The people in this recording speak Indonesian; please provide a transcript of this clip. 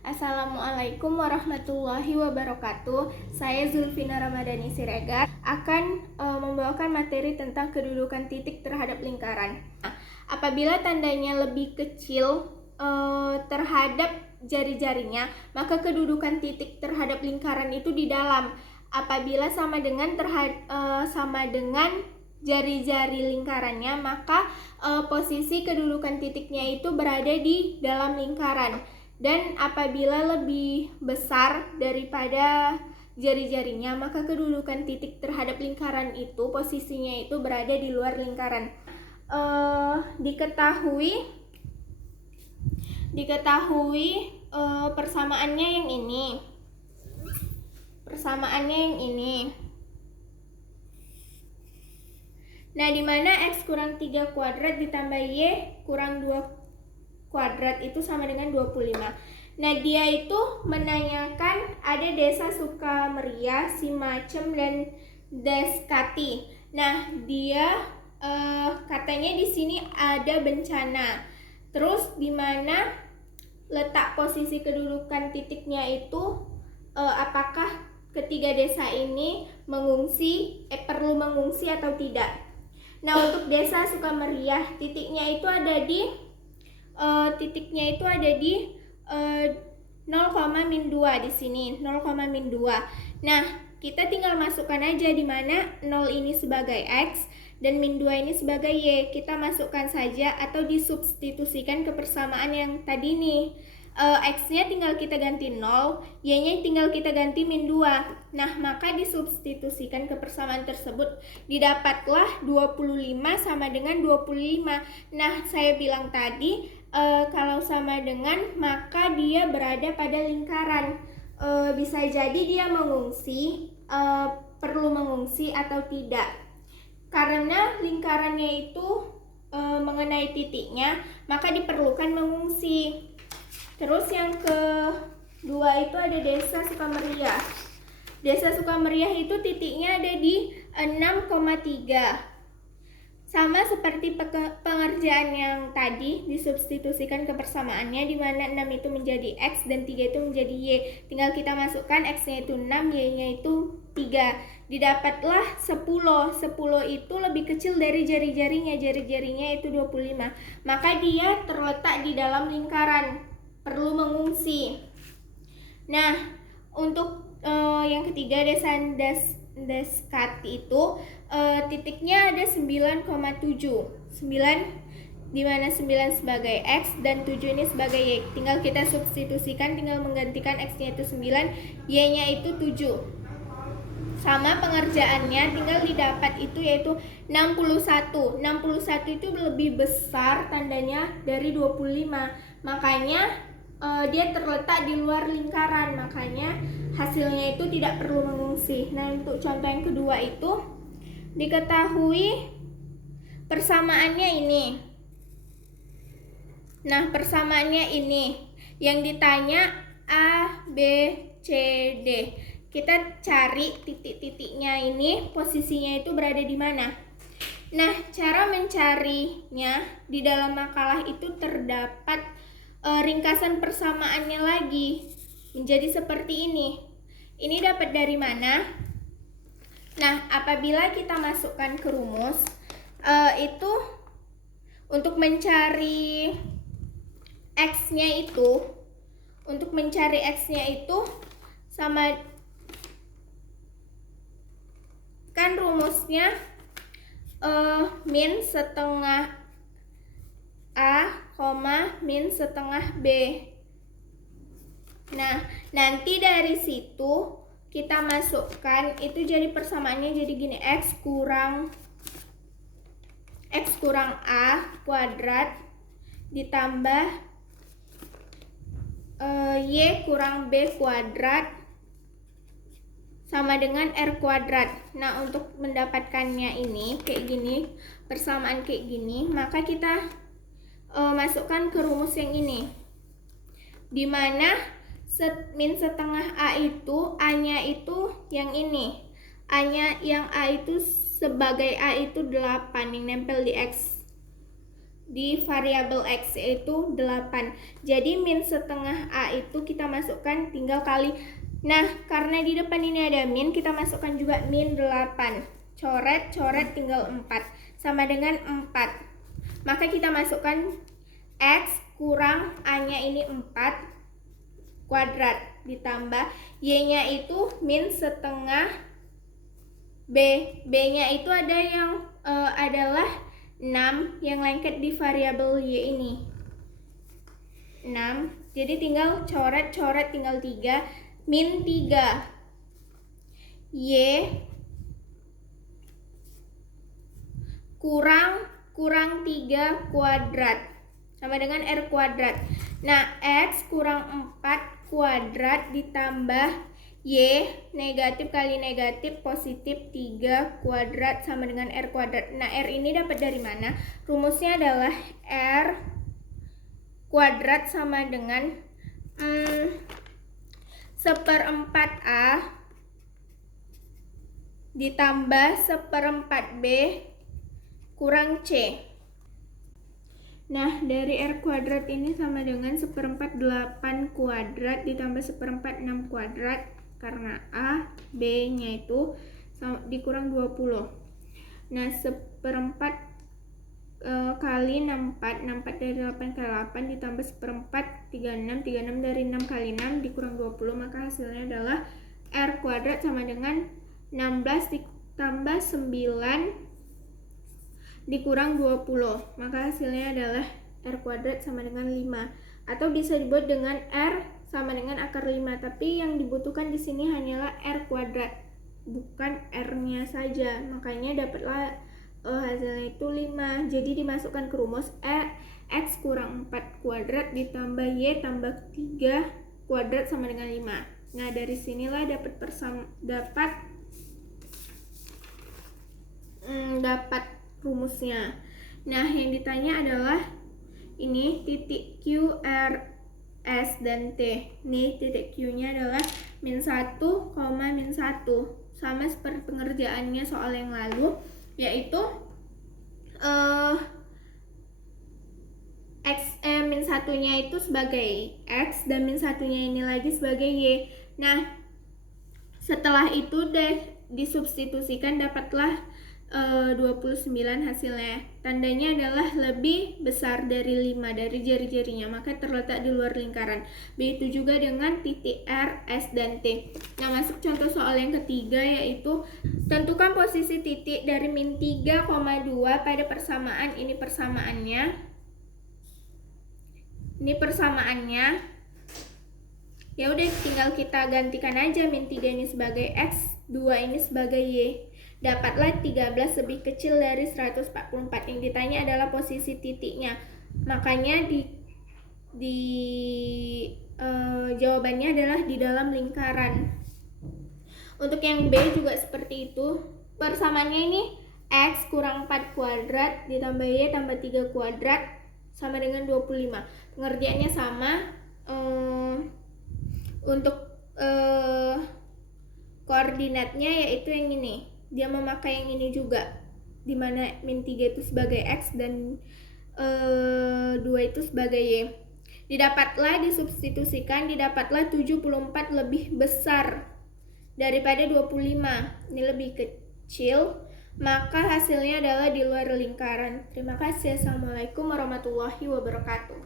Assalamualaikum warahmatullahi wabarakatuh. Saya Zulfina Ramadhani Siregar akan membawakan materi tentang kedudukan titik terhadap lingkaran. Apabila tandanya lebih kecil terhadap jari-jarinya, maka kedudukan titik terhadap lingkaran itu di dalam. Apabila sama dengan jari-jari lingkarannya, maka posisi kedudukan titiknya itu berada di dalam lingkaran. Dan apabila lebih besar daripada jari-jarinya, maka kedudukan titik terhadap lingkaran itu posisinya itu berada di luar lingkaran. Diketahui persamaannya yang ini. Nah, di mana X kurang 3 kuadrat ditambah Y kurang 2 kuadrat itu sama dengan 25. Nah, dia itu menanyakan ada Desa Sukameriah, Simacem, dan Deskati. Nah, dia katanya di sini ada bencana. Terus di mana letak posisi kedudukan titiknya itu, apakah ketiga desa ini perlu mengungsi atau tidak? Nah, untuk Desa Sukameriah titiknya itu ada di 0,-2 di sini, 0,-2. Nah, kita tinggal masukkan aja di mana 0 ini sebagai X dan -2 ini sebagai Y. Kita masukkan saja atau disubstitusikan ke persamaan yang tadi nih. X-nya tinggal kita ganti 0, Y-nya tinggal kita ganti -2. Nah, maka disubstitusikan ke persamaan tersebut, didapatlah 25 sama dengan 25. Nah, saya bilang tadi, kalau sama dengan, maka dia berada pada lingkaran. Bisa jadi dia perlu mengungsi atau tidak. Karena lingkarannya itu mengenai titiknya, maka diperlukan mengungsi. Terus yang kedua itu ada Desa Sukameriah. Desa Sukameriah itu titiknya ada di 6,3. Sama seperti pengerjaan yang tadi, disubstitusikan ke persamaannya, di mana 6 itu menjadi X dan 3 itu menjadi Y. Tinggal kita masukkan, X-nya itu 6, Y-nya itu 3. Didapatlah 10. 10 itu lebih kecil dari jari-jarinya. Jari-jarinya itu 25. Maka dia terletak di dalam lingkaran, perlu mengungsi. Nah, untuk yang ketiga, Desa Deskati itu titiknya ada 9,7. 9 di mana 9 sebagai X dan 7 ini sebagai Y. Tinggal kita substitusikan, tinggal menggantikan X-nya itu 9, Y-nya itu 7. Sama pengerjaannya, tinggal didapat itu yaitu 61. 61 itu lebih besar tandanya dari 25. Makanya dia terletak di luar lingkaran, makanya hasilnya itu tidak perlu mengungsi. Nah, untuk contoh yang kedua itu diketahui persamaannya ini. Nah, persamaannya ini yang ditanya A, B, C, D. Kita cari titik-titiknya ini, posisinya itu berada di mana. Nah, cara mencarinya di dalam makalah itu terdapat ringkasan persamaannya lagi menjadi seperti ini. Ini dapat dari mana? Nah, apabila kita masukkan ke rumus, itu untuk mencari X-nya itu, sama kan rumusnya min setengah A, min setengah B. Nah, nanti dari situ kita masukkan, itu jadi persamaannya jadi gini, X kurang A kuadrat ditambah Y kurang B kuadrat sama dengan R kuadrat. Nah, untuk mendapatkannya ini kayak gini, persamaan kayak gini, maka kita masukkan ke rumus yang ini, dimana min setengah A itu, A-nya itu yang ini, A-nya yang A itu sebagai A itu 8 yang nempel di X. di variabel X, yaitu 8. Jadi min setengah A itu kita masukkan tinggal kali. Nah, karena di depan ini ada min, kita masukkan juga min 8. Coret tinggal 4. Sama dengan 4. Maka kita masukkan X kurang A-nya ini 4 kuadrat ditambah Y-nya itu min setengah B. B-nya itu ada yang adalah 6 yang lengket di variabel Y ini. 6. Jadi tinggal coret tinggal 3. Min 3. Y kurang 3 kuadrat sama dengan R kuadrat. Nah, X kurang 4 kuadrat ditambah Y negatif kali negatif positif 3 kuadrat sama dengan R kuadrat. Nah, R ini dapat dari mana? Rumusnya adalah R kuadrat sama dengan 1/4 A ditambah 1/4 B kurang C. Nah, dari R kuadrat ini sama dengan 1/4 8 kuadrat ditambah 1/4 6 kuadrat, karena A, B-nya itu dikurang 20. Nah, 1/4 kali 64, 64 dari 8 kali 8 ditambah 1/4 36, 36 dari 6 kali 6 dikurang 20, maka hasilnya adalah R kuadrat sama dengan 16 ditambah 9 dikurang 20, maka hasilnya adalah R kuadrat sama dengan 5. Atau bisa dibuat dengan R sama dengan akar 5, tapi yang dibutuhkan di sini hanyalah R kuadrat, bukan R-nya saja. Makanya dapatlah hasilnya itu 5. Jadi dimasukkan ke rumus X kurang 4 kuadrat ditambah Y tambah 3 kuadrat sama dengan 5. Nah, dari sinilah dapat rumusnya. Nah, yang ditanya adalah ini titik Q, R, S, dan T. Nih, titik Q-nya adalah min 1, min 1. Sama seperti pengerjaannya soal yang lalu, yaitu min 1-nya itu sebagai X dan min 1-nya ini lagi sebagai Y. Nah, setelah itu disubstitusikan dapatlah 29 hasilnya. Tandanya adalah lebih besar dari 5 dari jari-jarinya, maka terletak di luar lingkaran. Begitu juga dengan titik R, S, dan T. Nah, masuk contoh soal yang ketiga, yaitu tentukan posisi titik dari min 3,2 pada persamaan. Ini persamaannya. Ya udah, tinggal kita gantikan aja min 3 ini sebagai X, 2 ini sebagai Y. Dapatlah 13 lebih kecil dari 144. Yang ditanya adalah posisi titiknya. Makanya jawabannya adalah di dalam lingkaran. Untuk yang B juga seperti itu. Persamaannya ini X kurang 4 kuadrat ditambah Y tambah 3 kuadrat sama dengan 25. Pengerjaannya sama. Untuk koordinatnya yaitu yang ini. Dia memakai yang ini juga, dimana min 3 itu sebagai X dan 2 itu sebagai Y. Disubstitusikan, didapatlah 74 lebih besar daripada 25. Ini lebih kecil, maka hasilnya adalah di luar lingkaran. Terima kasih. Assalamualaikum warahmatullahi wabarakatuh.